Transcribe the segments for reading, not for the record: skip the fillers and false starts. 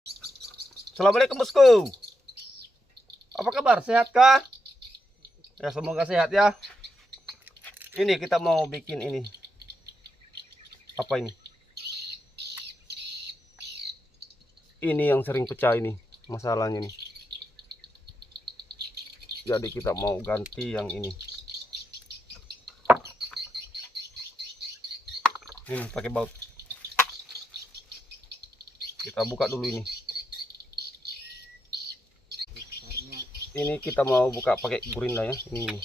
Assalamualaikum bosku. Apa kabar? Sehatkah? Ya semoga sehat ya. Ini kita mau bikin ini. Apa ini? Ini yang sering pecah ini masalahnya nih. Jadi kita mau ganti yang ini. Ini pakai baut. Kita buka dulu ini. Ini kita mau buka pakai gurinda ya. Ini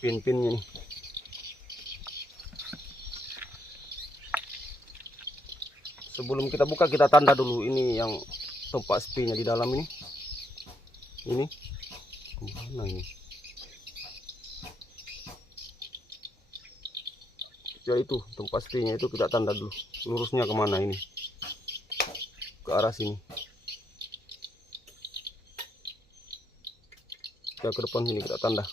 pin-pinnya nih. Sebelum kita buka kita tanda dulu ini yang tempat spinya di dalam ini. Ini mana ini? Ya itu tempat spinya itu kita tanda dulu. Lurusnya kemana ini? Ke arah sini. Ya ke depan sini kita tanda.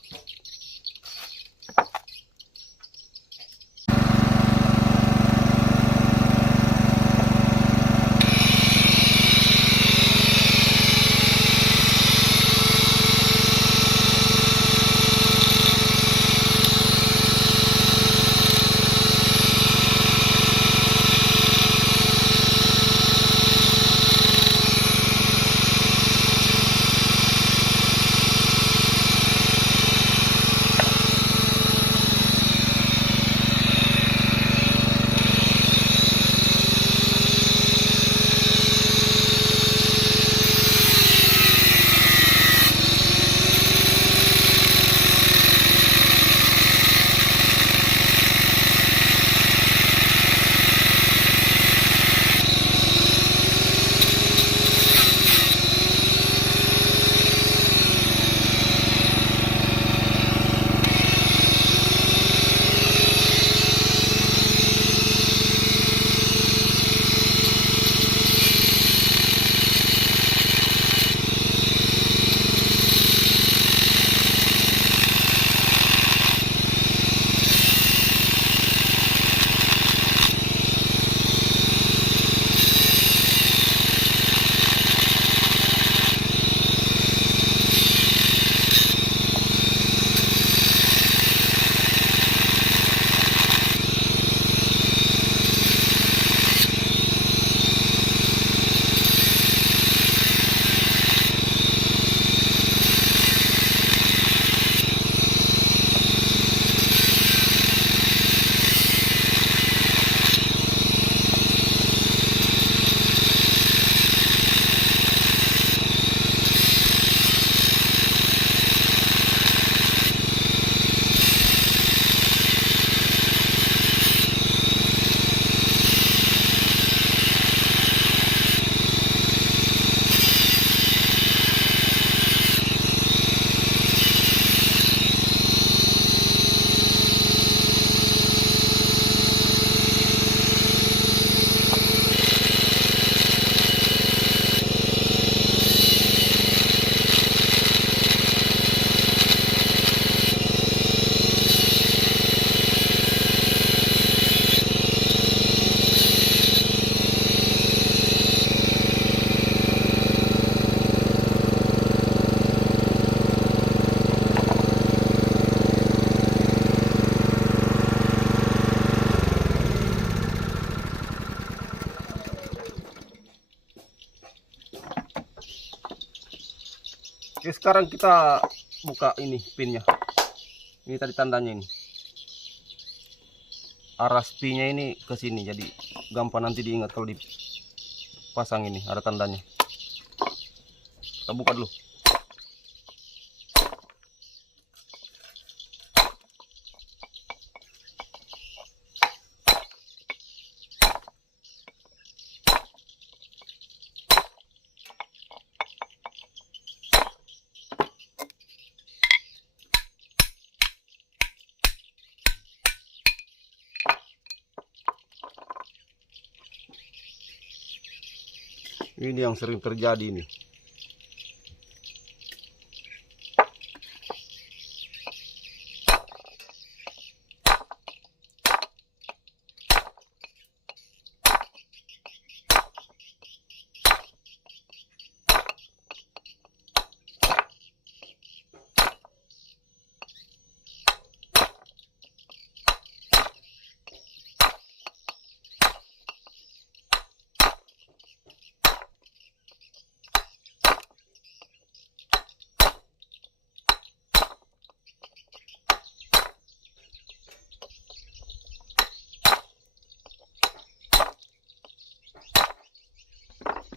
Oke, sekarang kita buka ini pinnya. Ini tadi tandanya ini. Arah spinya ini ke sini, jadi gampang nanti diingat kalau dipasang ini ada tandanya. Kita buka dulu. Ini yang sering terjadi nih.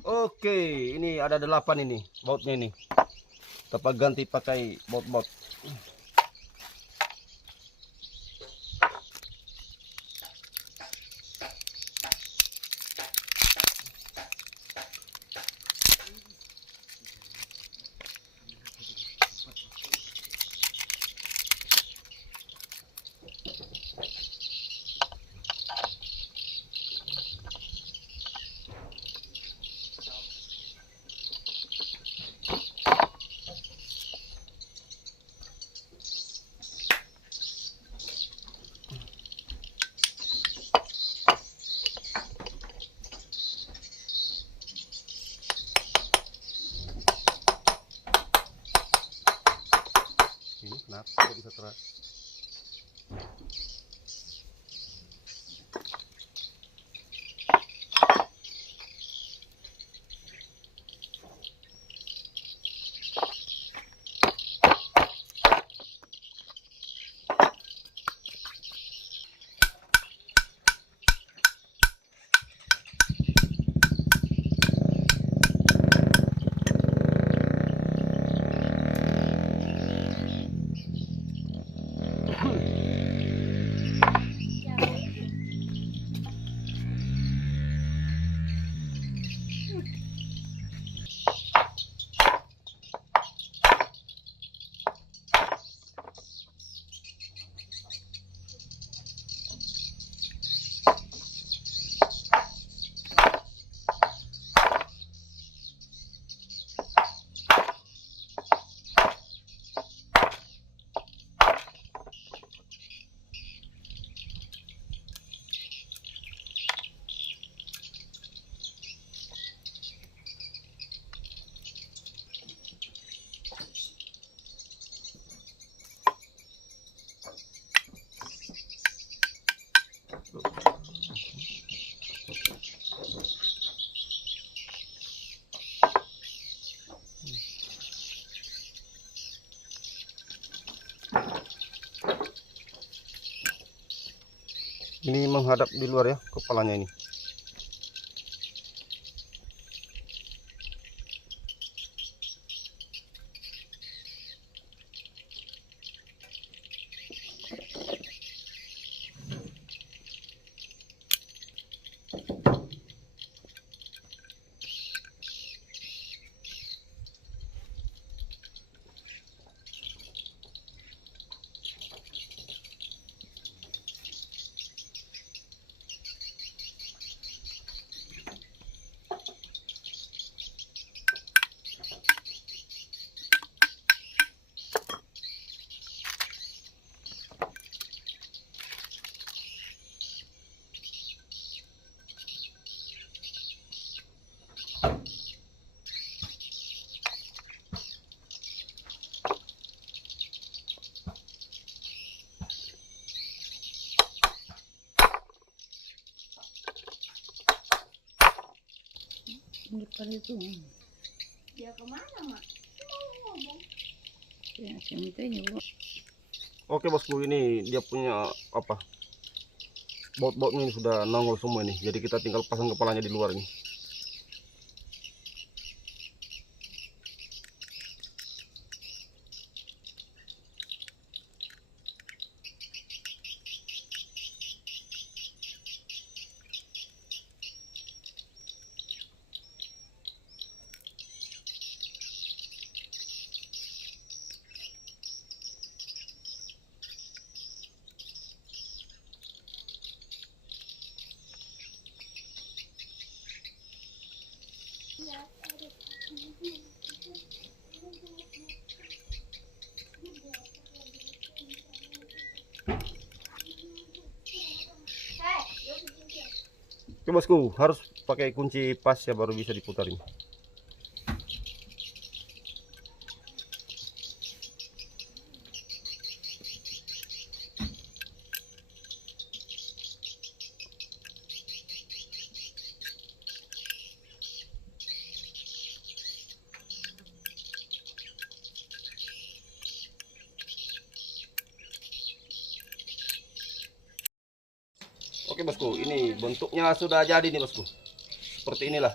Oke, ini ada 8 ini bautnya ini. Kita ganti pakai baut-baut. Ini kenapa kok bisa keras? Ini menghadap di luar ya kepalanya ini. Depan itu. Dia kemana, Mak? Mau ngomong. Ya, sementara Bu. Oke bosku, ini dia punya apa? Baut-bautnya ini sudah nongol semua ini. Jadi kita tinggal pasang kepalanya di luar ini. Oke bosku, harus pakai kunci pas ya baru bisa diputarin. Oke bosku, ini bentuknya sudah jadi nih bosku. Seperti inilah.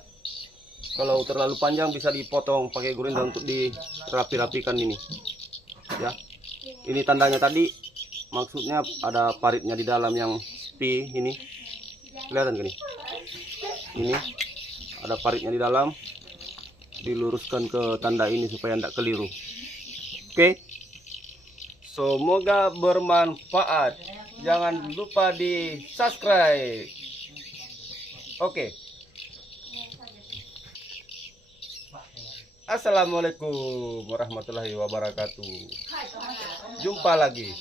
Kalau terlalu panjang bisa dipotong pakai gerinda untuk dirapi-rapikan ini. Ya. Ini tandanya tadi, maksudnya ada paritnya di dalam yang sepi ini. Kelihatan gini. Ini ada paritnya di dalam. Diluruskan ke tanda ini supaya tidak keliru. Oke. Semoga bermanfaat. Jangan lupa di subscribe. Oke. Assalamualaikum warahmatullahi wabarakatuh. Jumpa lagi.